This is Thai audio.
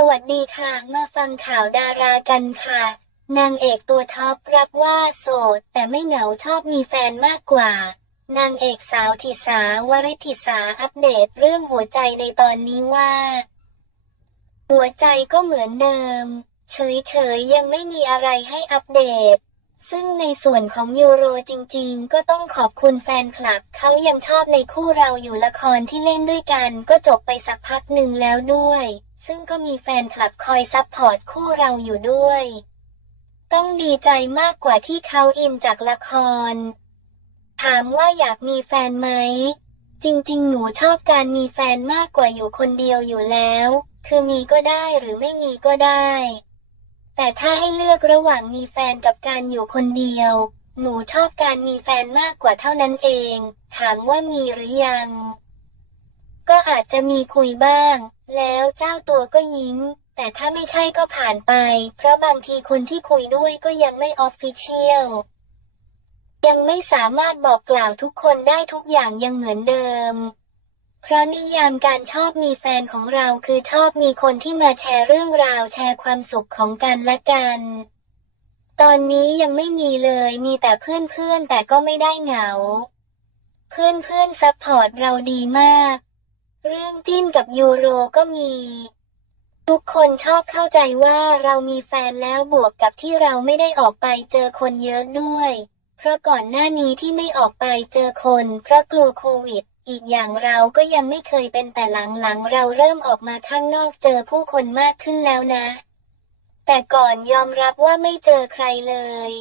สวัสดีค่ะ มาฟังข่าวดารากันค่ะ นางเอกตัวท็อปรับว่าโสด แต่ไม่เหงาชอบมีแฟนมากกว่า นางเอกสาวทิสาวริธิสาอัปเดตเรื่องหัวใจในตอนนี้ว่า หัวใจก็เหมือนเดิม เฉยๆ ยังไม่มีอะไรให้อัปเดต ซึ่งในส่วนของยูโรจริงๆ ก็ต้องขอบคุณแฟนคลับ เขายังชอบในคู่เราอยู่ละครที่เล่นด้วยกัน ก็จบไปสักพักหนึ่งแล้วด้วย ซึ่งก็มีแฟนคลับคอยซัพพอร์ตคู่เราอยู่ด้วย ต้องดีใจมากกว่าที่เขาอินจากละคร ถามว่าอยากมีแฟนไหม จริงๆ หนูชอบการมีแฟนมากกว่าอยู่คนเดียวอยู่แล้ว คือมีก็ได้หรือไม่มีก็ได้ แต่ถ้าให้เลือกระหว่างมีแฟนกับการอยู่คนเดียว หนูชอบการมีแฟนมากกว่าเท่านั้นเอง ถามว่ามีหรือยัง ก็อาจจะมีคุยบ้าง แล้วเจ้าตัวก็ยิ้ม แต่ถ้าไม่ใช่ก็ผ่านไป เพราะบางทีคนที่คุยด้วยก็ยังไม่ออฟฟิเชียล ยังไม่สามารถบอกกล่าวทุกคนได้ทุกอย่างยังเหมือนเดิม เพราะนิยามการชอบมีแฟนของเราคือชอบมีคนที่มาแชร์เรื่องราวแชร์ความสุขของกันและกัน ตอนนี้ยังไม่มีเลย มีแต่เพื่อนๆแต่ก็ไม่ได้เหงา เพื่อนๆซัพพอร์ตเราดีมาก เรื่องจิ้นกับยูโรก็มี ทุกคนชอบเข้าใจว่าเรามีแฟนแล้วบวกกับที่เราไม่ได้ออกไปเจอคนเยอะด้วย เพราะก่อนหน้านี้ที่ไม่ออกไปเจอคนเพราะกลัวโควิด อีกอย่างเราก็ยังไม่เคยเป็นแต่หลังๆเราเริ่มออกมาข้างนอกเจอผู้คนมากขึ้นแล้วนะ แต่ก่อนยอมรับว่าไม่เจอใครเลย